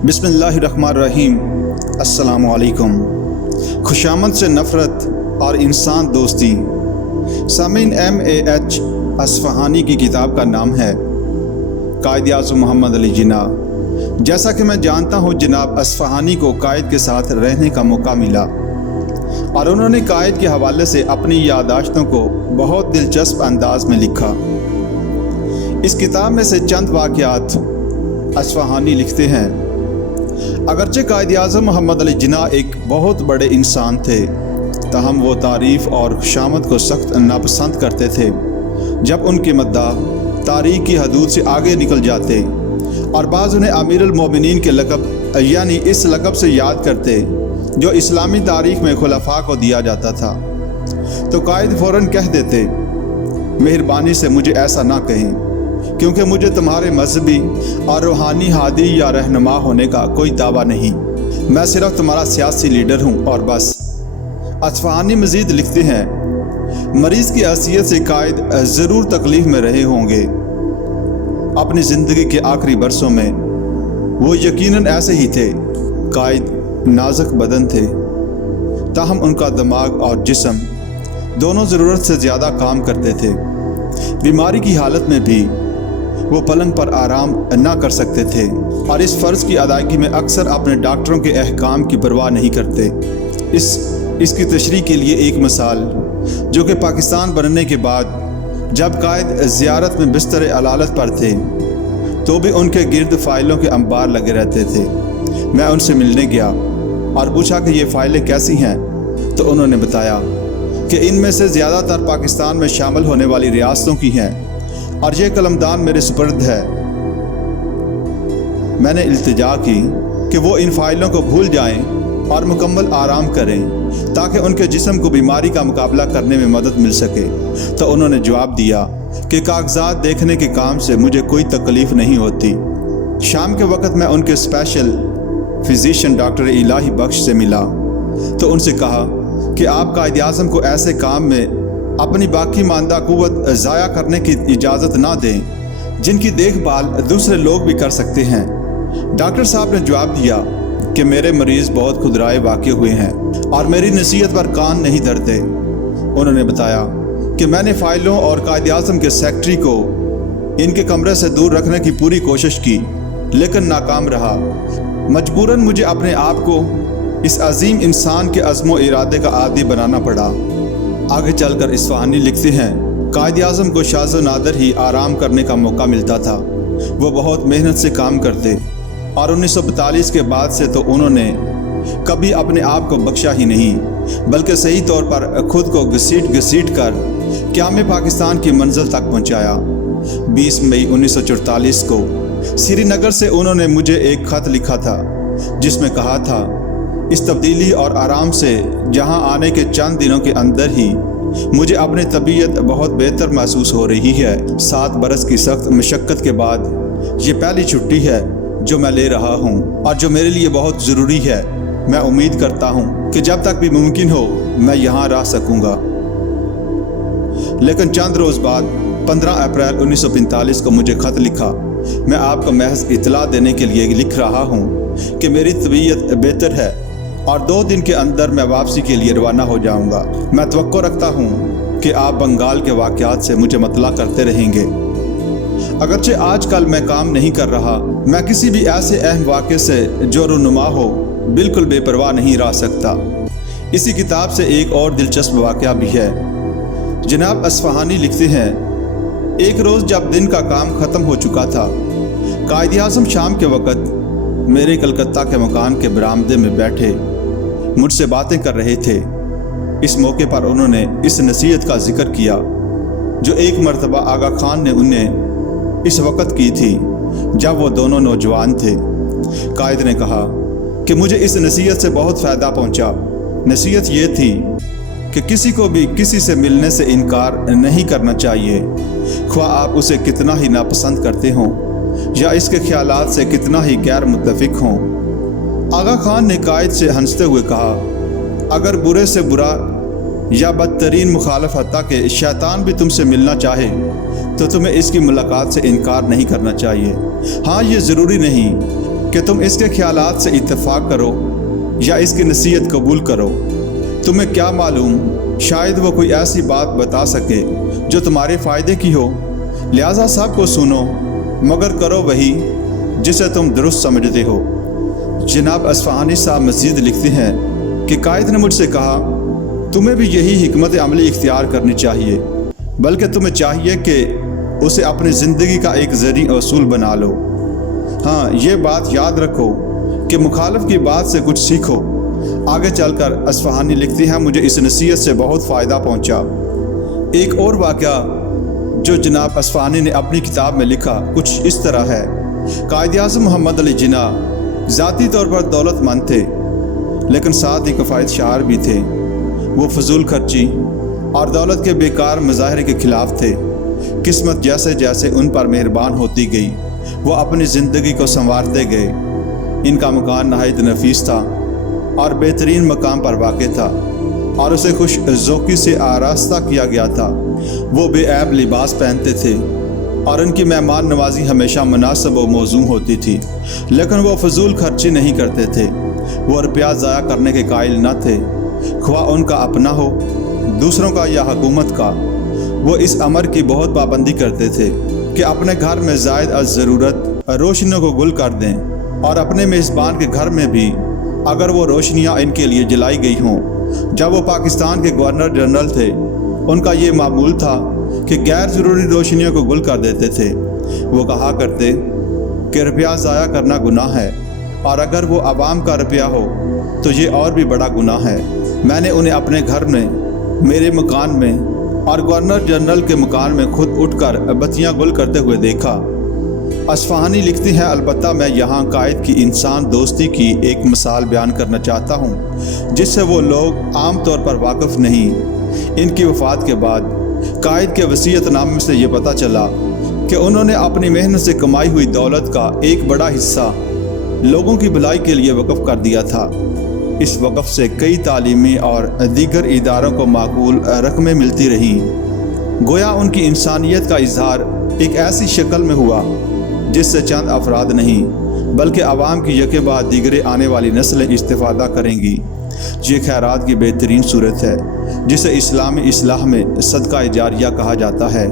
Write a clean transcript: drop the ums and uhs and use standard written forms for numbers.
बिस्मिल्लाहिर्रहमानिर्रहीम। अस्सलाम वालेकुम। खुशामद से नफ़रत और इंसान दोस्ती। सामीन M.A.H. अस्फ़हानी की किताब का नाम है कायद-ए-आज़म मोहम्मद अली जिन्ना। जैसा कि मैं जानता हूँ, जनाब अस्फ़हानी को कायद के साथ रहने का मौका मिला और उन्होंने कायद के हवाले से अपनी याददाश्तों को बहुत दिलचस्प अंदाज में लिखा। इस किताब में से चंद वाक़यात अस्फ़हानी लिखते हैं। अगरचे कायद-ए-आज़म मोहम्मद अली जिन्ना एक बहुत बड़े इंसान थे, ताहम वो तारीफ़ और खुशामद को सख्त नापसंद करते थे जब उनके मद्दाह तारीख़ की हदूद से आगे निकल जाते, और बाज़ उन्हें अमीरुल मोमिनीन के लक़ब यानी इस लक़ब से याद करते जो इस्लामी तारीख़ में खुलफ़ा को दिया जाता था। तो कायद फ़ौरन कह देते, मेहरबानी से मुझे ऐसा ना कहें, क्योंकि मुझे तुम्हारे मजहबी और रूहानी हादी या रहनुमा होने का कोई दावा नहीं। मैं सिर्फ तुम्हारा सियासी लीडर हूँ और बस। अस्फ़हानी मज़ीद लिखते हैं, मरीज़ की हैसियत से कायद ज़रूर तकलीफ़ में रहे होंगे। अपनी ज़िंदगी के आखिरी बरसों में वो यकीनन ऐसे ही थे। कायद नाजुक बदन थे, ताहम उनका दिमाग और जिस्म दोनों ज़रूरत से ज़्यादा काम करते थे। बीमारी की हालत में भी वो पलंग पर आराम ना कर सकते थे और इस फ़र्ज़ की अदायगी में अक्सर अपने डॉक्टरों के अहकाम की परवाह नहीं करते। इसकी तशरीह के लिए एक मिसाल, जो कि पाकिस्तान बनने के बाद जब कायद ज़ियारत में बिस्तर अलालत पर थे तो भी उनके गिर्द फ़ाइलों के अंबार लगे रहते थे। मैं उनसे मिलने गया और पूछा कि ये फ़ाइलें कैसी हैं, तो उन्होंने बताया कि इनमें से ज़्यादातर पाकिस्तान में शामिल होने वाली रियासतों की हैं और ये कलमदान मेरे सुपर्द है। मैंने इल्तिजा की कि वो इन फ़ाइलों को भूल जाएं और मुकम्मल आराम करें ताकि उनके जिस्म को बीमारी का मुकाबला करने में मदद मिल सके। तो उन्होंने जवाब दिया कि कागजात देखने के काम से मुझे कोई तकलीफ़ नहीं होती। शाम के वक़्त मैं उनके स्पेशल फिजिशियन डॉक्टर इलाही बख्श से मिला तो उनसे कहा कि आप कायद-ए-आज़म को ऐसे काम में अपनी बाकी मानदा कुव्वत ज़ाया करने की इजाज़त ना दें जिनकी देखभाल दूसरे लोग भी कर सकते हैं। डॉक्टर साहब ने जवाब दिया कि मेरे मरीज़ बहुत खुदराए वाक़े हुए हैं और मेरी नसीहत पर कान नहीं धरते। उन्होंने बताया कि मैंने फ़ाइलों और कायद-ए-आज़म के सेक्रेटरी को इनके कमरे से दूर रखने की पूरी कोशिश की, लेकिन नाकाम रहा। मजबूरन मुझे अपने आप को इस अजीम इंसान के अज़्म व इरादे का आदी बनाना पड़ा। आगे चलकर अस्फ़हानी लिखते हैं, कायद-ए-आज़म को शाज़ व नादर ही आराम करने का मौका मिलता था। वो बहुत मेहनत से काम करते और 1942 के बाद से तो उन्होंने कभी अपने आप को बख्शा ही नहीं, बल्कि सही तौर पर खुद को घसीट कर क़याम पाकिस्तान की मंजिल तक पहुँचाया। 20 मई 1944 को श्रीनगर से उन्होंने मुझे एक ख़त लिखा था जिसमें कहा था, इस तब्दीली और आराम से जहां आने के चंद दिनों के अंदर ही मुझे अपनी तबीयत बहुत बेहतर महसूस हो रही है। 7 बरस की सख्त मशक्क़त के बाद ये पहली छुट्टी है जो मैं ले रहा हूं और जो मेरे लिए बहुत ज़रूरी है। मैं उम्मीद करता हूं कि जब तक भी मुमकिन हो मैं यहाँ रह सकूँगा। लेकिन चंद रोज़ बाद 15 अप्रैल 1945 को मुझे ख़त लिखा। मैं आपको महज इतला देने के लिए लिख रहा हूँ कि मेरी तबीयत बेहतर है और 2 दिन के अंदर मैं वापसी के लिए रवाना हो जाऊंगा। मैं तवक्को रखता हूं कि आप बंगाल के वाक़यात से मुझे मतला करते रहेंगे। अगरचे आजकल मैं काम नहीं कर रहा, मैं किसी भी ऐसे अहम वाक़े से जो रुनुमा हो बिल्कुल बेपरवाह नहीं रह सकता। इसी किताब से एक और दिलचस्प वाक़या भी है। जनाब अस्फ़हानी लिखते हैं, एक रोज़ जब दिन का काम ख़त्म हो चुका था, कायद-ए-आज़म शाम के वक़्त मेरे कलकत्ता के मकान के बरामदे में बैठे मुझसे बातें कर रहे थे। इस मौके पर उन्होंने इस नसीहत का जिक्र किया जो एक मरतबा आगा खान ने उन्हें इस वक़्त की थी जब वो दोनों नौजवान थे। कायद ने कहा कि मुझे इस नसीहत से बहुत फ़ायदा पहुंचा। नसीहत ये थी कि किसी को भी किसी से मिलने से इनकार नहीं करना चाहिए, ख्वाह आप उसे कितना ही नापसंद करते हों या इसके ख्यालात से कितना ही गैर मुत्तफिक हों। आगा खान ने कायद से हंसते हुए कहा, अगर बुरे से बुरा या बदतरीन मुखालफ हत्ता कि शैतान भी तुमसे मिलना चाहे तो तुम्हें इसकी मुलाकात से इनकार नहीं करना चाहिए। हाँ, ये ज़रूरी नहीं کہ تم اس کے خیالات سے اتفاق کرو یا اس کی نصیحت قبول کرو۔ تمہیں کیا معلوم، شاید وہ کوئی ایسی بات بتا سکے جو تمہارے فائدے کی ہو، لہٰذا سب کو سنو مگر کرو وہی جسے تم درست سمجھتے ہو۔ جناب اصفہانی صاحب مزید لکھتے ہیں کہ قائد نے مجھ سے کہا تمہیں بھی یہی حکمت عملی اختیار کرنی چاہیے، بلکہ تمہیں چاہیے کہ اسے اپنی زندگی کا ایک ذریعی اصول بنا لو۔ ہاں، یہ بات یاد رکھو کہ مخالف کی بات سے کچھ سیکھو۔ آگے چل کر اصفہانی لکھتی ہیں مجھے اس نصیحت سے بہت فائدہ پہنچا۔ ایک اور واقعہ جو جناب اصفہانی نے اپنی کتاب میں لکھا کچھ اس طرح ہے۔ قائد اعظم محمد علی جناح ذاتی طور پر دولت مند تھے، لیکن ساتھ ہی کفایت شعار بھی تھے۔ وہ فضول خرچی اور دولت کے بیکار مظاہرے کے خلاف تھے۔ قسمت جیسے جیسے ان پر مہربان ہوتی گئی، وہ اپنی زندگی کو سنوارتے گئے۔ ان کا مکان نہایت نفیس تھا اور بہترین مقام پر واقع تھا، اور اسے خوش ذوقی سے آراستہ کیا گیا تھا۔ وہ بے عیب لباس پہنتے تھے اور ان کی مہمان نوازی ہمیشہ مناسب و موزوں ہوتی تھی، لیکن وہ فضول خرچی نہیں کرتے تھے۔ وہ روپیہ ضائع کرنے کے قائل نہ تھے، خواہ ان کا اپنا ہو، دوسروں کا یا حکومت کا۔ وہ اس امر کی بہت پابندی کرتے تھے کہ اپنے گھر میں زائد از ضرورت روشنیوں کو گل کر دیں، اور اپنے میزبان کے گھر میں بھی اگر وہ روشنیاں ان کے لیے جلائی گئی ہوں۔ جب وہ پاکستان کے گورنر جنرل تھے، ان کا یہ معمول تھا کہ غیر ضروری روشنیوں کو گل کر دیتے تھے۔ وہ کہا کرتے کہ روپیہ ضائع کرنا گناہ ہے، اور اگر وہ عوام کا روپیہ ہو تو یہ اور بھی بڑا گناہ ہے۔ میں نے انہیں اپنے گھر میں، میرے مکان میں اور گورنر جنرل کے مکان میں خود اٹھ کر بتیاں گل کرتے ہوئے دیکھا۔ اصفہانی لکھتی ہیں البتہ میں یہاں قائد کی انسان دوستی کی ایک مثال بیان کرنا چاہتا ہوں جس سے وہ لوگ عام طور پر واقف نہیں۔ ان کی وفات کے بعد قائد کے وصیت نامے سے یہ پتہ چلا کہ انہوں نے اپنی محنت سے کمائی ہوئی دولت کا ایک بڑا حصہ لوگوں کی بھلائی کے لیے وقف کر دیا تھا۔ اس وقف سے کئی تعلیمی اور دیگر اداروں کو معقول رقمیں ملتی رہیں۔ گویا ان کی انسانیت کا اظہار ایک ایسی شکل میں ہوا جس سے چند افراد نہیں بلکہ عوام کی یکے بعد دیگرے آنے والی نسلیں استفادہ کریں گی۔ یہ خیرات کی بہترین صورت ہے جسے اسلامی اصلاح میں صدقہ جاریہ کہا جاتا ہے۔